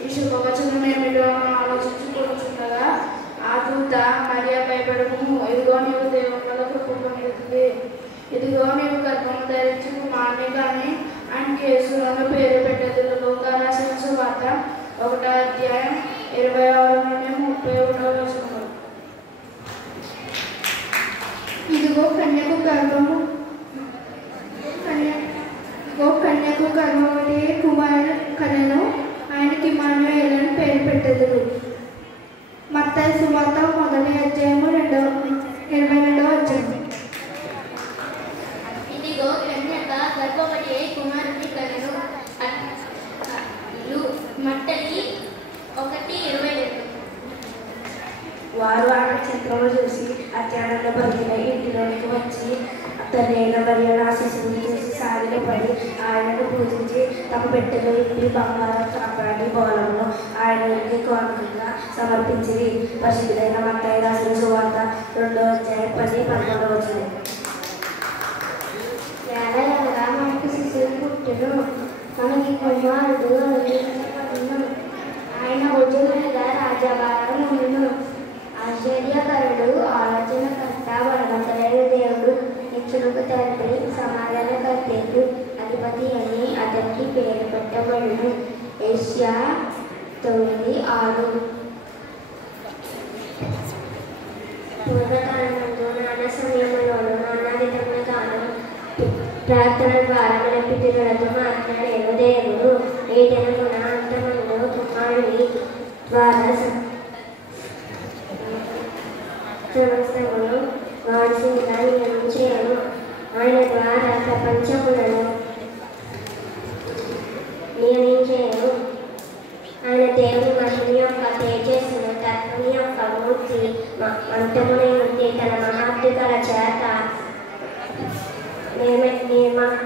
ఈ శుభవచనం ఏమిటో ఆలోచించుకుంటున్నదా కుమారుని కానీ ఆయనకి యేసు అన్న పేరు పెట్టెదరు. లూకా రాసిన సువార్త 1వ అధ్యాయం 26 నుండి 31వ వచనములు. ఇదిగో కన్యకు గర్భవతి కుమారుడు కనెను, ఆయనకి ఇమ్మానుయేలు అని పేరు పెట్టెదరు. మత్తయి సువార్త 1వ అధ్యాయము 22వ వచనం. ఇదిగో కన్యక గర్భవతి కుమారుని కనెను. మత్తయి 1:22. వారు ఆ నక్షత్రము చూసి అత్యానంద భరితులై ఇంటిలోకి వచ్చి తనైన మరియు ఆ శిశువుని చూసి సాగిలో పడి ఆయనను పూజించి తమ పెట్టెలో ఇప్పి బంగారం కాపాడి బోళంలో ఆయనకి కానుకగా సమర్పించింది. పరిశుద్ధులైన మత్తయి రాసిన సువార్త 2వ అధ్యాయం 10-11వ వచనం. ఏలయనగా మనకు శిశువు పుట్టెను, మనకి కుమారుడు అనుగ్రహించబడును. ఆయన భుజములుగా రాజ్యభారం ఉండును. ఆశ్చర్యకరుడు, ఆలోచనకర్త, బలవంతుడైన దేవుడు, నిత్యులకు తండ్రి, సమాధానకర్తకు అధిపతి అని అతనికి పేరు పెట్టబడును. యెషయా 9:6. పూర్వకాలమందు నానా సమయంలోనూ నానా విధములుగాను ప్రార్థన ద్వారా మన పితరులతో మాట్లాడేను దేవుడు. ఏదైనా గుణ అంతమందు కుమారుని ద్వారా సమస్తమును వారసునిగా నియమించాను. ఆయన ద్వారా ప్రపంచములను నియమించాను. ఆయన దేవుని మహిమ యొక్క తేజస్సును, తత్వం యొక్క మూర్తి అంతమునే ఉంది. తన మహాద్భుతాల చేత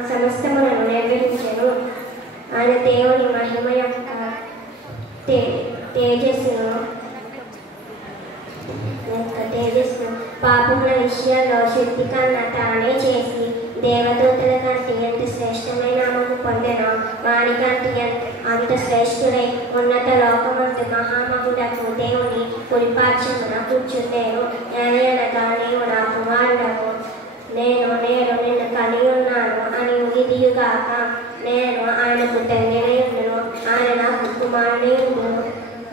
సమస్తములను నిర్వహించను. ఆయన దేవుని మహిమ యొక్క తేజస్సును పాపముల విషయాల్లో శుద్ధి కన్నా తానే చేసి దేవదూతల కంటే ఎంత శ్రేష్టమైన నామము పొందెనో వానికంటే అంత శ్రేష్ఠుడై ఉన్నత లోకమందు మహామహుడకు దేవుని కుడిపార్శ్వమున కూర్చుండెను. ఏలయనగా నీవు నా కుమారుడకు, నేను నిన్ను కని ఉన్నాను అని ఇదియుగాక. నేను ఆయనకు తండ్రినై ఉండును, ఆయన నాకు కుమారుడై ఉండును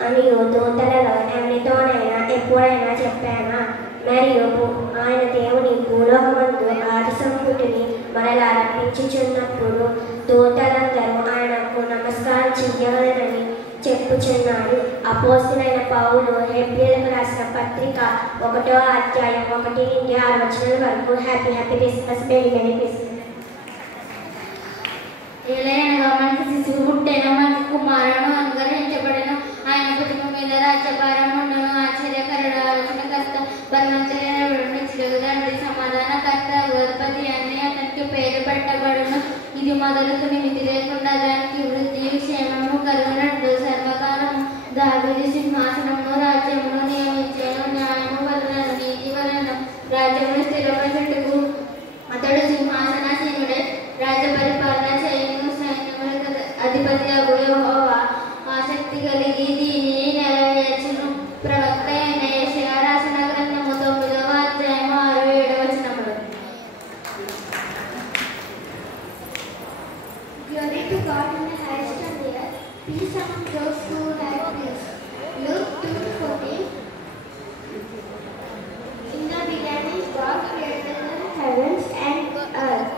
అని దూతలలో ఎవరితోనైనా ఎప్పుడైనా చెప్పానా? మరియు ఆయన దేవుని భూలోకమందు ఆది సంపుటిని మనలా రప్పించుచున్నప్పుడు దూతలందరూ ఆయనకు నమస్కారం చెయ్యగలరని చెప్పుచున్నాడు. అపోస్తలుడైన పౌలు హెబ్రీయులకు రాసిన పత్రిక 1వ అధ్యాయం 1-6 వచనాల వరకు. Happy Christmas, merry Christmas. ఏలయనగా మనకి శిశువు పుట్టెను, మనకి కుమారుడు అనుగ్రహించబడెను. ఆయన భుజము మీద రాజ్యభారం ఉండును. ఆశ్చర్యకరుడు, ఆలోచనకర్త, బలవంతుడైన నిత్యులకు తండ్రి, సమాధానకర్త, అధిపతి అని అతనికి పేరు పెట్టబడును. ఇది మొదలుకుని మితి లేకుండా దానికి వృద్ధి క్షేమము కలుగునట్లు సర్వకాలము దావీదు సింహాసనమును రాజ్యమును నియమించెను. న్యాయము వలన నీతి వలన రాజ్యమును స్థిరపరచుటకు అతడు సింహాసనాసీనుడై రాజ్య పరిపాలన చేయును. సైన్యములకు అధిపతి యెహోవా ఆసక్తి కలిగి దీనిని నెరవేర్చును. ప్రవక్త అయిన యెషయా రాసిన గ్రంథము 9వ అధ్యాయము 6-7 వచనములు. Glory to God in the highest on the earth, peace among those who have peace. Luke 2:14. In the beginning, God created the heavens and earth.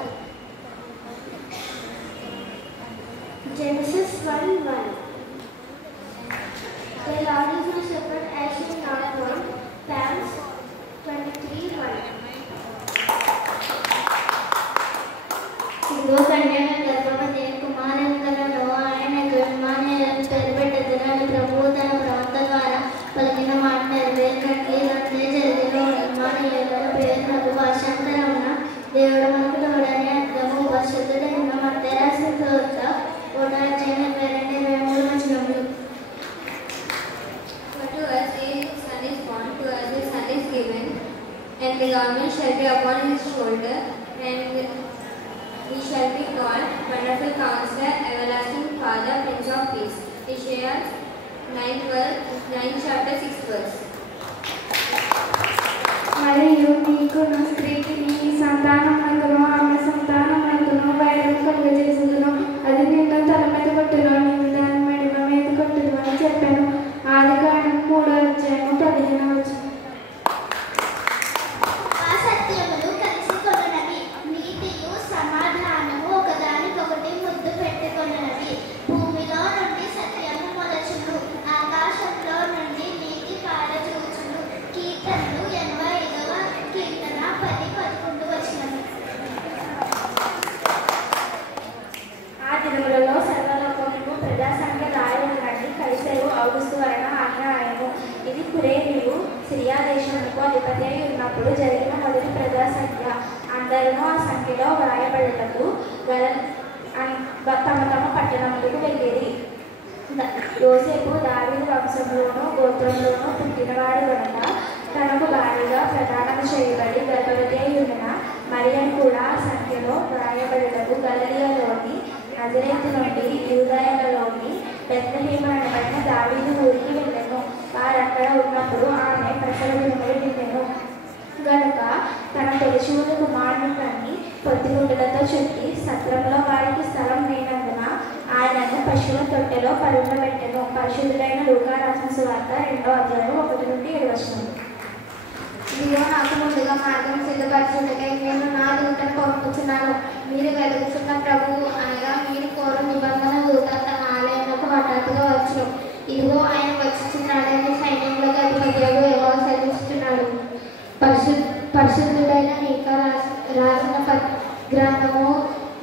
Genesis 1:1. The Lord is my shepherd, I shall not want. Psalms 23:1. ఇదిగో కన్యక గర్భవతి కుమారుని కనెను, ఆయనకు ఇమ్మానుయేలు అని పేరు పెట్టెదరు అని ప్రభువు తన ప్రవక్త ద్వారా పలికిన మాట నెరవేరినట్లు ఇదంతే జరిగెను. ఇమ్మానుయేలు అని పేరు నాకు భాషాంతరమున దేవుడు మనకు తోడని అర్థము. పరిశుద్ధుడైన మత్తయి రాసిన సువార్త 1వ అధ్యాయం 22-23 వచనములు. For to us a son is born, to us a son is given, and the government shall be upon his shoulder, and he shall be called Wonderful Counselor, Everlasting Father, Prince of Peace. Isaiah 9 chapter 6 verse. మరియు నీకును స్త్రీకి నీ సంతానమునకును ఆమె సంతానమునకును వైరము లక్షలకు అధిపతి అయి ఉన్నప్పుడు జరిగిన మొదటి ప్రజా సంఖ్య. అందరూ ఆ సంఖ్యలో వ్రాయబడుటకు తమ తమ పట్టణములకు వెళ్ళేది. యోసేపు దావీదు వంశంలోనూ గోత్రంలోనూ పుట్టినవాడు కనుక తనకు భారీగా ప్రదానం చేయబడి గర్భవతి అయి ఉన్న మరియను కూడా ఆ సంఖ్యలో వ్రాయబడుటకు గలిలయలోని నజరేతు నుండి యూదాయలోని బెత్లెహేము అనబడిన దావీదు ఊరికి వెళ్ళెను. వారక్కడ ఉన్నప్పుడు ఆమె ప్రసవ దినములు నిండెను గనుక తన తొలిచూలు కుమారుని కన్ని పొత్తిగుడ్డలతో చుట్టి సత్రంలో వారికి స్థలం లేనందున ఆయనను పశువుల తొట్టెలో పరుండబెట్టెను. పరిశుద్ధుడైన లూకా రాసిన సువార్త 2వ అధ్యాయం 1 నుండి 7 వచనం. ఇదిగో నాకు ముందుగా మార్గం సిద్ధపరచుటకై నేను నా దూతను పంపుచున్నాను. మీరు వెతుకుతున్న ప్రభువు అనగా మీరు కోరు నిబంధన దూత తన ఆలయంలో హఠాత్తుగా వచ్చును. ఇదిగో ఆయన వచ్చుచున్నాడని సైన్యములకు అధిపతిగా యెహోవా సెలవిస్తున్నాడు. పరిశుద్ధుడైన మీకా రాసిన గ్రంథము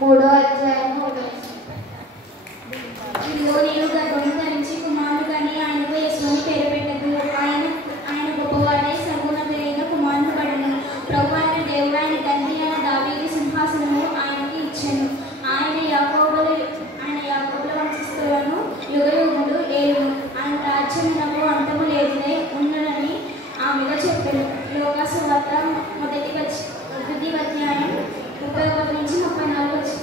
3వ అధ్యాయం 1. ఇదిగో నేను గర్భము ధరించి కుమారుడు కని ఆయనకు యేసుని పేరు పెట్టదు. ఆయన గొప్పవాడై సర్వోన్నతుడైన కుమారుడు పడను. ప్రభు అయిన దేవుడు ఆయన తండ్రి అయిన దావీదు సింహాసనము ఆయనకి ఇచ్చెను. ఆయన యాకోబుల వంశస్థులను యుగయుగములు ఏలును. ఆయన రాజ్యమునకు అంతము లేనిదై ఉండునని ఆమెగా చెప్పాను. లోకా సువార్త 1వ అధ్యాయం 31 నుంచి 34.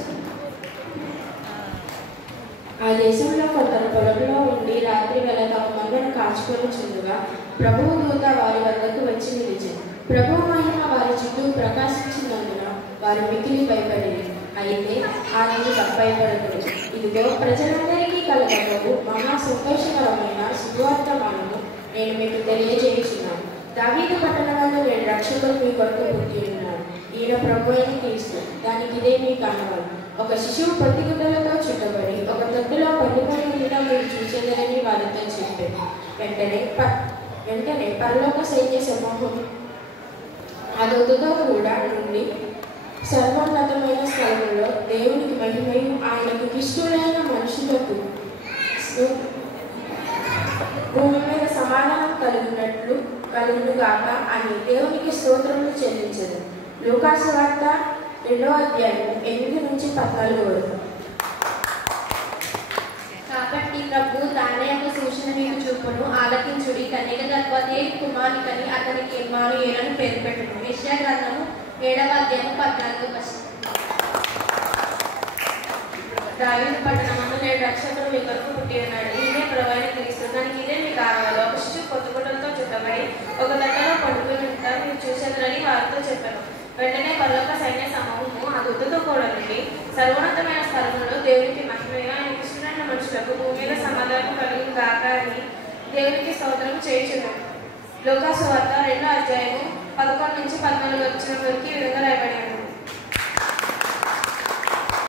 ఆ దేశంలో కొందరు పొలంలో ఉండి రాత్రి వేళ తమ మందను కాచుకొని చుండగా ప్రభువు దూత వారి వద్దకు వచ్చి నిలిచింది. ప్రభువు మహిమ వారి చుట్టూ ప్రకాశించినందున వారు మిక్కిలి భయపడింది. అయితే ఆయన భయపడదు. ఇదిగో ప్రజలందరికీ కలగబోవు మహా సంతోషకరమైన శుభవర్తమానము నేను మీకు తెలియజేయుచున్నాను. దావీదు పట్టణంలో నేను రక్షకుడు మీ కొరకు పుట్టి ఉన్నాడు. ఈయన ప్రభు అయిన క్రీస్తు. దానికి ఇదే మీ కారణం. ఒక శిశువు పొత్తిగుడ్డలతో చుట్టబడి ఒక తొట్టులో పండుకొని ఉండటం మీరు చూసేదరని వారితో చెప్పారు. వెంటనే పరలోక సైన్య సమూహం ఆ దూతతో కూడా నుండి సర్వోన్నతమైన స్థలంలో దేవునికి మహిమయు ఆయనకు ఇష్టమైన మనుషులకు భూమి మీద సమాధానం కలుగునుగాక అని దేవునికి స్తోత్రములు చెల్లించదు. లూకా సువార్త 2వ అధ్యాయం 8 నుంచి 14 వరకు. కాబట్టి ప్రభు దాని యొక్క సూచన మీకు చూపును. ఆలకించుడి. కన్యక గర్భవతి కుమారుని కని అతనికి ఇమ్మానుయేలు పేరు పెట్టును. యెషయా గ్రంథము 7వ అధ్యాయం 14 వచనం. దావీదు పట్టణమందు నేడు రక్షకుడు మీ కొరకు పుట్టి ఉన్నాడు. ఈయనే ప్రభువైన క్రీస్తు. దానికి ఇదే మీ కారణాలు. ఒక శిశువు పొత్తిగుడ్డలతో చుట్టబడి ఒక దగ్గర పండుకొని ఉంటారు మీరు చూసేదరని వారితో చెప్పాను. వెంటనే పరలోక సైన్య సమూహము ఆ దూతతో కూడా నుండి సర్వోన్నతమైన స్థలంలో దేవునికి మహిమగా ఆయనకి ఇష్టమైన మనుషులకు భూమి మీద సమాధానం కలుగుగాక అని దేవునికి స్తోత్రం చేయుచున్నాడు. లోకా సువార్త 2వ అధ్యాయము 11 నుంచి 14 వచ్చిన వరకు ఈ విధంగా రాయబడి ఉంది.